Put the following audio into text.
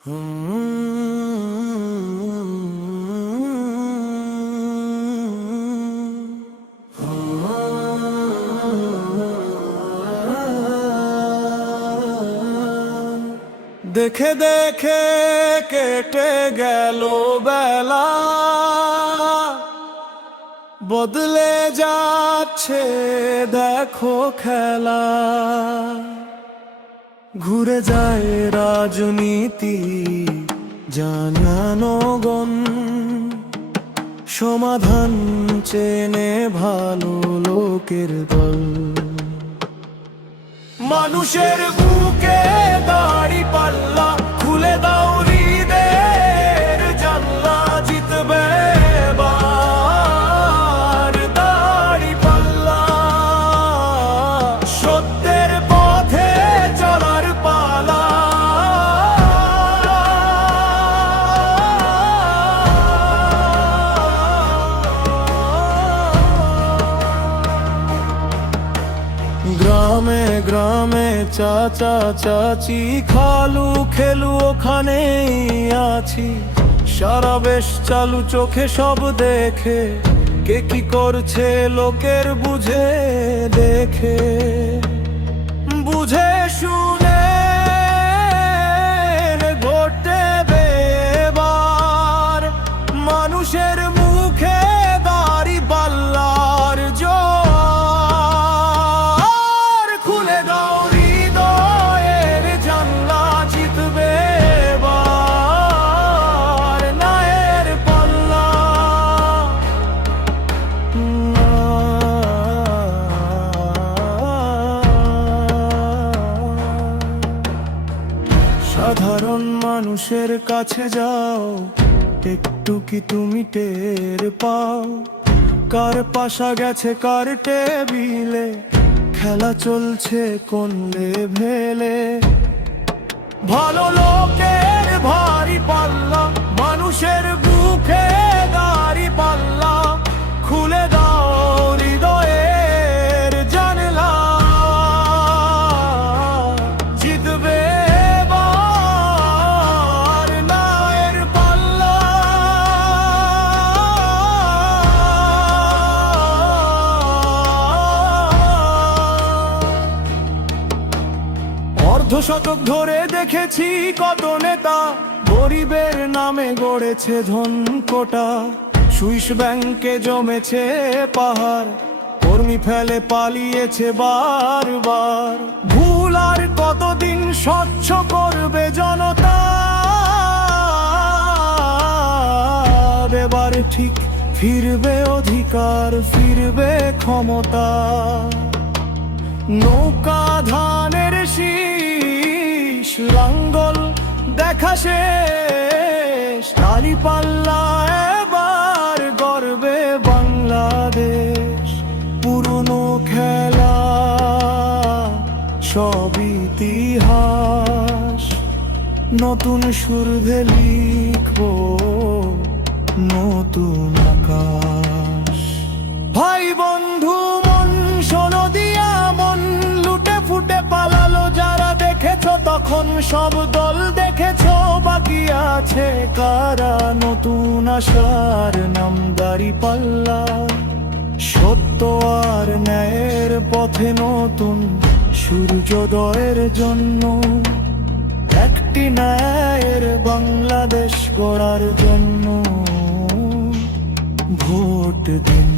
দেখে দেখে কেটে গেল বেলা, বদলে যাচ্ছে দেখো খেলা। ঘুরে যায় রাজনীতি জানানোগণ, সমাধান চেনে ভালো লোকের দল। মানুষের বুকে দাড়ি পাল্লা, খুলে দাও হৃদয়ের জানলা। জিতবে এবার দাড়ি পাল্লা, সত্যের পথে চলার পালা। গ্রামে গ্রামে চাচা চাচি খালু খেলু ওখানেই আছি। সারা বেশ চালু চোখে সব দেখে, কে কি করছে লোকের বুঝে দেখে। বুঝে শুনে ঘটবে এবার মানুষের মুখে দাড়ি পাল্লার জোর। খুলে দাও হৃদয়ের জানলা, জিতবে এবার ন্যায়ের পাল্লা। সাধারণ মানুষের কাছে যাও, একটু কি তুমি টের পাও? কার পাশা গেছে কার টেবিলে, খেলা চলছে কোন লেভেলে। ভালো লোকের ভারী পাল্লা, মানুষের বুকে দাড়ি পাল্লা। খুলে দাও হৃদয়ের জানলা, জিতবে এবার ন্যায়ের পাল্লা। অর্ধশতক ধরে দেখেছি কত নেতা, গরিবের নামে গড়েছে ধনকোটা। সুইস ব্যাংকে জমেছে পাহাড়, কর্মী ফেলে পালিয়েছে বারবার। ভুল আর কতদিন স্বচ্ছ করবে জনতা, এবার ঠিক ফিরবে অধিকার, ফিরবে ক্ষমতা। নৌকা ধানের শীষ, লাঙ্গল দেখা শেষ। দাড়ি পাল্লা এবার গর্বে বাংলাদেশ। পুরনো খেলা সব ইতিহাস, নতুন সুরভে লিখবো নতুন আকাশ। ভাই বন্ধু মন শোনো দিয়া, মন লুটে ফুটে পালালো যারা। দেখেছো তখন সব দল, দেখেছো বাকি আছে কারা? নতুন আশার নাম দাড়ি পাল্লা, সত্য আর ন্যায়ের পথে নতুন সূর্যোদয়ের জন্য। একটি ন্যায়ের বাংলাদেশ গড়ার জন্য ভোট দিন।